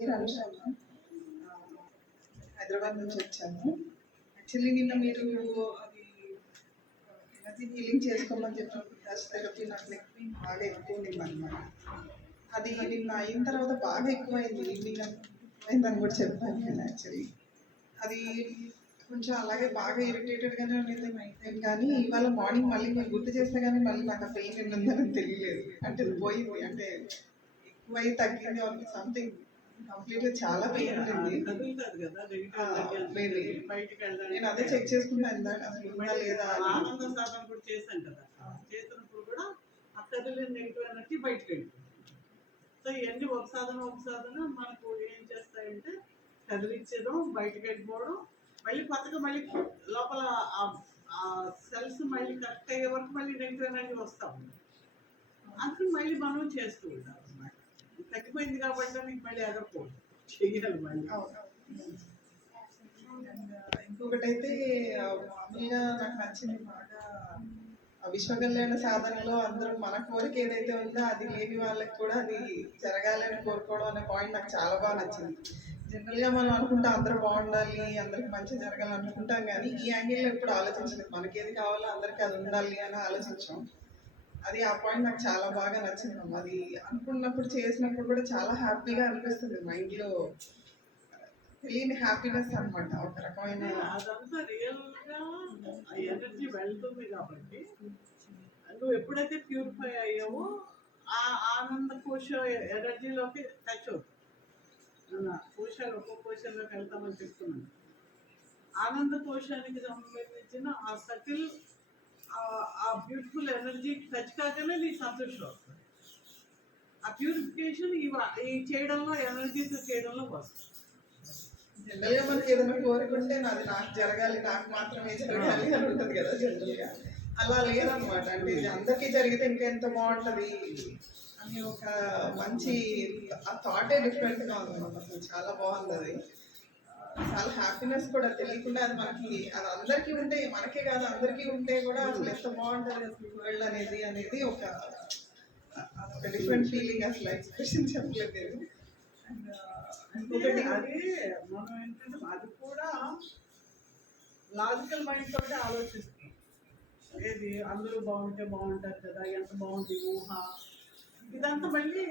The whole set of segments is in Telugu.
పేరు అనుషమ్మ. హైదరాబాద్ నుంచి వచ్చాను. యాక్చువల్లీ నిన్న మీరు అది ఎనర్జీ హీలింగ్ చేసుకోమని చెప్పినప్పుడు టచ్ థెరపీ నాకు నెక్ పెయిన్ బాగా ఎక్కువ ఉంది అనమాట. అది నిన్న అయిన తర్వాత బాగా ఎక్కువైంది. ఈవినింగ్ ఎక్కువైందని కూడా చెప్పాను నేను. యాక్చువల్లీ అది కొంచెం అలాగే బాగా ఇరిటేటెడ్గానే ఉండేది నైట్ టైం. కానీ ఇవాళ మార్నింగ్ మళ్ళీ మీరు గుర్తు చేస్తే కానీ మళ్ళీ నాకు ఆ పెయిన్ ఉందని తెలియలేదు. అంటే పోయింది, అంటే ఎక్కువై తగ్గింది ఆర్ సంథింగ్. కంప్లీట్గా చాలా పెయిన్ ఉంటుంది. నేను అదే చెక్ చేసుకుంటాను అసలు ఉందా లేదా. ఆనంద సాధన కూడా చేశాం కదా, చేసినప్పుడు కూడా ఆ కదిలిన నెగిటివ్ ఎనర్జీ బయటకు వెళ్ళిపోతుంది. సో ఇవన్నీ ఒక సాధన మనకు ఏం చేస్తాయంటే కదిలించడం, బయటకు వెళ్ళిపోవడం, మళ్ళీ కొత్తగా మళ్ళీ లోపల ఆ సెల్స్ మళ్ళీ కరెక్ట్ అయ్యే వరకు మళ్ళీ నెగిటివ్ ఎనర్జీ వస్తాం. అందుకని మళ్ళీ మనం చేస్తూ ఉంటాం అన్నమాట. తగ్గిపోయింది కాబట్టి మీకు మళ్ళీ ఎగరకూడదు, చెయ్యాలి మళ్ళీ. ఇంకొకటి అయితే మామూలుగా నాకు నచ్చింది బాగా, విశ్వ కళ్యాణ సాధనలో అందరూ మన కోరిక ఏదైతే ఉందో అది లేని వాళ్ళకి కూడా అది జరగాలని కోరుకోవడం అనే పాయింట్ నాకు చాలా బాగా నచ్చింది. జనరల్గా మనం అనుకుంటాం అందరూ బాగుండాలి, అందరికి మంచి జరగాలి అనుకుంటాం, కానీ ఈ యాంగిల్లో ఎప్పుడు ఆలోచించలేదు. మనకేది కావాలో అందరికీ అది ఉండాలి అని ఆలోచించాం. అది ఆ పాయింట్ నాకు చాలా బాగా నచ్చింది. అది అనుకున్నప్పుడు చేసినప్పుడు కూడా చాలా హ్యాపీగా అనిపిస్తుంది. మైండ్లో తెలియని హ్యాపీనెస్ అనమాట, ఒక రకమైన. అదంతా రియల్గా ఎనర్జీ వెళ్తుంది కాబట్టి నువ్వు ఎప్పుడైతే ప్యూరిఫై అయ్యావో ఆ ఆనంద కోశ ఎనర్జీలోకి టచ్ అవుతుంది. కోశాలు ఒక్కొక్క కోశంలోకి వెళ్తామని చెప్తున్నాను. ఆనంద కోశానికి సంబంధించిన ఆ సటిల్ ఆ బ్యూటిఫుల్ ఎనర్జీ టచ్ కాకనే నీకు సంతోషం వస్తుంది. ఆ ప్యూరిఫికేషన్ ఈ చేయడంలో, ఎనర్జీతో చేయడంలో వస్తుంది. జనరల్గా మనకి ఏదైనా కోరుకుంటే నాది నాకు జరగాలి, నాకు మాత్రమే జరగాలి అని ఉంటుంది కదా జనరల్గా. అలా లేదనమాట. అంటే ఇది అందరికీ జరిగితే ఇంకెంత బాగుంటుంది అని ఒక మంచి ఆ థాటే డిఫరెంట్గా ఉందన్నమాట. అసలు చాలా బాగుంది అది. చాలా హ్యాపీనెస్ కూడా తెలియకుండా అది మనకి, అది అందరికీ ఉంటే, మనకే కాదు అందరికీ ఉంటే కూడా అసలు ఎంత బాగుంటుంది అసలు వరల్డ్ అనేది ఒక డిఫరెంట్ ఫీలింగ్. అసలు ఎక్స్ప్రెషన్ చెప్పలేదు. ఇంకొకటి అది మనం ఏంటంటే అది కూడా లాజికల్ మైండ్ తోటి ఆలోచిస్తాం. ఏది అందరూ బాగుంటే బాగుంటారు కదా, ఎంత బాగుంది ఊహ, ఇదంతా మళ్ళీ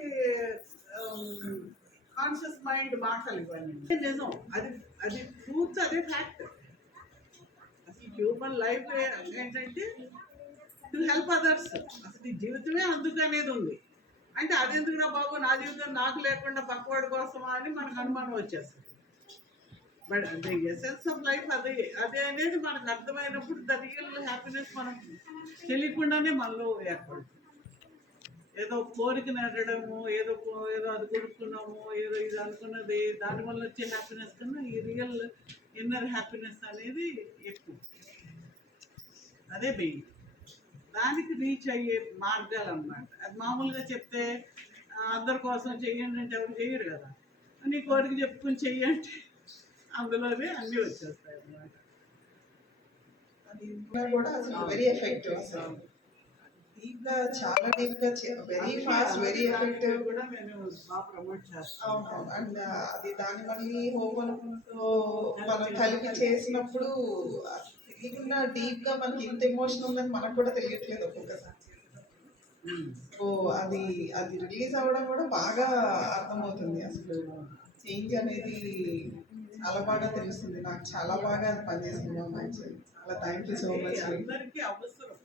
కాన్షియస్ మైండ్ మాటలు ఇవన్నీ నిజం. అది ట్రూత్, అదే ఫ్యాక్ట్. అసలు హ్యూమన్ లైఫ్ ఏంటంటే టు హెల్ప్ అదర్స్. అసలు ఈ జీవితమే అందుకు అనేది ఉంది. అంటే అదెందుకురా బాబు, నా జీవితం నాకు లేకుండా పక్కవాడి కోసమా అని మనకు అనుమానం వచ్చేస్తుంది. But the essence of life అదే అనేది మనకు అర్థమైనప్పుడు ద రియల్ హ్యాపీనెస్ మనం తెలియకుండానే మనలో ఏర్పడుతుంది. ఏదో కోరిక నెట్టడము, ఏదో అది కొనుక్కున్నాము, ఏదో ఇది అనుకున్నది, దానివల్ల వచ్చే హ్యాపీనెస్ కన్నా ఈ రియల్ ఇన్నర్ హ్యాపీనెస్ అనేది ఎక్కువ. అదే మెయిన్. దానికి రీచ్ అయ్యే మార్గాలు అన్నమాట. అది మామూలుగా చెప్తే అందరి కోసం చెయ్యండి అంటే ఎవరు చెయ్యరు కదా. నీ కోరిక చెప్పుకొని చెయ్యండి, అందులోనే అన్నీ వచ్చేస్తాయి అన్నమాట. అది కూడా అసలు వెరీ ఎఫెక్టివ్. అసలు డీప్గా, చాలా డీప్గా, వెరీ ఫాస్ట్, వెరీ ఎఫెక్టివ్ కూడా మేము బాగా ప్రమోట్ చేస్తాం. అండ్ అది దాన్ని మళ్ళీ హోమనుకుంటూ మనం కలిపి చేసినప్పుడు తెలియకుండా డీప్గా మనకి ఇంత ఎమోషన్ ఉందని మనకు కూడా తెలియట్లేదు ఒక్కొక్కసారి. సో అది రిలీజ్ అవ్వడం కూడా బాగా అర్థమవుతుంది. అసలు చేంజ్ అనేది చాలా బాగా తెలుస్తుంది. నాకు చాలా బాగా అది పనిచేస్తుంది. చాలా థ్యాంక్ యూ సో మచ్. అందరికీ అవసరం.